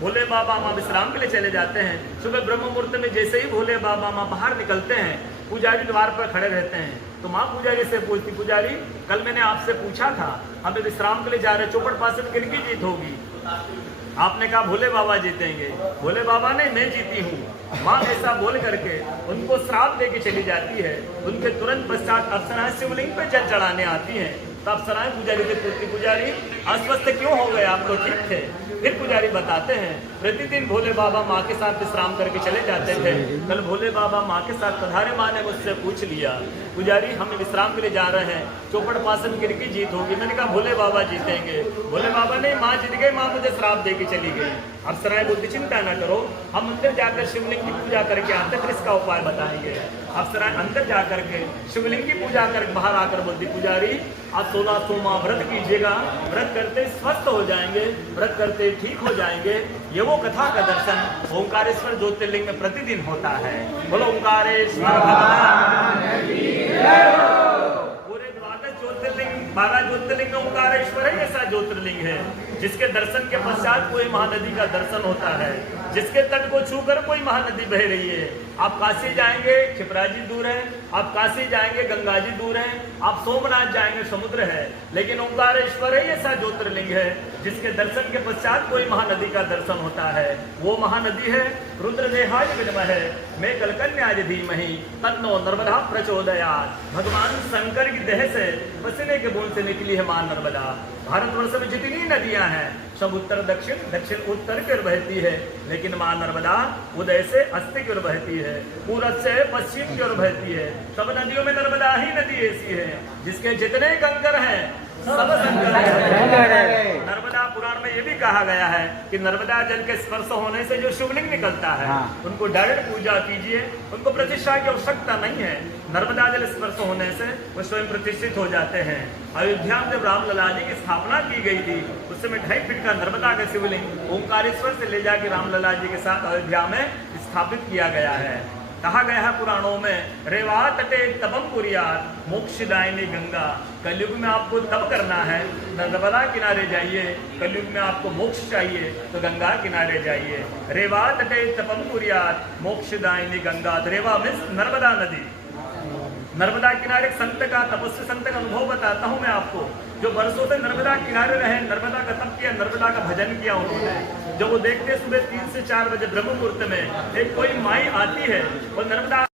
भोले बाबा माँ विश्राम के लिए चले जाते हैं। सुबह ब्रह्म मुहूर्त में जैसे ही भोले बाबा माँ बाहर निकलते हैं, पुजारी द्वार पर खड़े रहते हैं। तो माँ पुजारी से पूछती, पुजारी कल मैंने आपसे पूछा था, हम विश्राम के लिए जा रहे, चौपड़ पास में किनकी जीत होगी? आपने कहा भोले बाबा जीतेंगे। भोले बाबा ने मैं जीती हूँ। माँ ऐसा बोल करके उनको श्राप दे के चली जाती है। उनके तुरंत पश्चात अप्सराएं शिवलिंग पे जल चढ़ाने आती हैं। तब अप्सराएं पुजारी से पूछती, पुजारी अस्वस्थ क्यों हो गए, आप तो ठीक थे? फिर पुजारी बताते हैं, प्रतिदिन भोले बाबा माँ के साथ विश्राम करके चले जाते थे। कल भोले बाबा माँ के साथ पधारे। माँ ने मुझसे पूछ लिया, पुजारी हम विश्राम के लिए जा रहे हैं, चौपड़ पासन किनकी जीत होगी? मैंने कहा भोले बाबा जीतेंगे। भोले बाबा ने माँ जीत गई, माँ मुझे श्राप दे के चली गई। अप्सराएं बोलती, चिंता न करो, हम अंदर जाकर शिवलिंग की पूजा करके आते, फिर इसका उपाय बताएंगे। अप्सराएं अंदर जाकर के शिवलिंग की पूजा कर बाहर आकर बोलती, पुजारी आप 16 सोमवार व्रत कीजिएगा, व्रत करते स्वस्थ हो जाएंगे, व्रत करते ठीक हो जाएंगे। ये वो कथा का दर्शन ओंकारेश्वर ज्योतिर्लिंग में प्रतिदिन होता है। बोलो ओंकारेश्वर भगवान। पूरे 12 ज्योतिर्लिंग में ओंकारेश्वर ही ऐसा ज्योतिर्लिंग है जिसके दर्शन के पश्चात कोई महानदी का दर्शन होता है, जिसके तट को छूकर कोई महानदी बह रही है। आप काशी जाएंगे, क्षिप्रा जी दूर है, आप काशी जाएंगे, गंगा जी दूर है, आप सोमनाथ जाएंगे, समुद्र है, लेकिन ओंकारेश्वर ही ऐसा ज्योतिर्लिंग है जिसके दर्शन के पश्चात कोई महानदी का दर्शन होता है। वो महानदी है रुद्रदेहाय विद्महे मैं कलकन्याय धीमहि तन्नो नर्मदा प्रचोदयात्। भगवान शंकर की देह से पसीने के बूंद से निकली है मां नर्मदा। भारतवर्ष में जितनी नदियां हैं सब उत्तर दक्षिण, दक्षिण उत्तर की ओर बहती है, लेकिन मां नर्मदा उदय से अस्त की ओर बहती है, पूरब से पश्चिम की ओर बहती है। सब नदियों में नर्मदा ही नदी ऐसी है जिसके जितने कंकर हैं सब संकर है। नर्मदा पुराण में ये भी कहा गया है कि नर्मदा जल के स्पर्श होने से जो शिवलिंग निकलता है उनको डायरेक्ट पूजा कीजिए, उनको प्रतिष्ठा की आवश्यकता नहीं है। नर्मदा जल स्पर्श होने से वो स्वयं प्रतिष्ठित हो जाते हैं। अयोध्या में जब रामलला जी की स्थापना की गई थी उस समय 2.5 फीट का नर्मदा का शिवलिंग ओंकारेश्वर से ले जाके रामलला जी के साथ अयोध्या में स्थापित किया गया है। कहा गया है पुराणों में, रेवा तटे तपम कुरियात मोक्षदायिनी गंगा। कलयुग में आपको तप करना है, नर्मदा किनारे जाइए। कलयुग में आपको मोक्ष चाहिए तो गंगा किनारे जाइए। रेवा तटे तपम कुरियात मोक्षदायिनी गंगा। रेवा मीन्स नर्मदा नदी। नर्मदा किनारे एक संत का, तपस्वी संत का अनुभव बताता हूँ मैं आपको, जो वर्षों से नर्मदा किनारे रहे, नर्मदा का तप किया, नर्मदा का भजन किया उन्होंने। जब वो देखते सुबह 3 से 4 बजे ब्रह्म मुहूर्त में एक कोई माई आती है और नर्मदा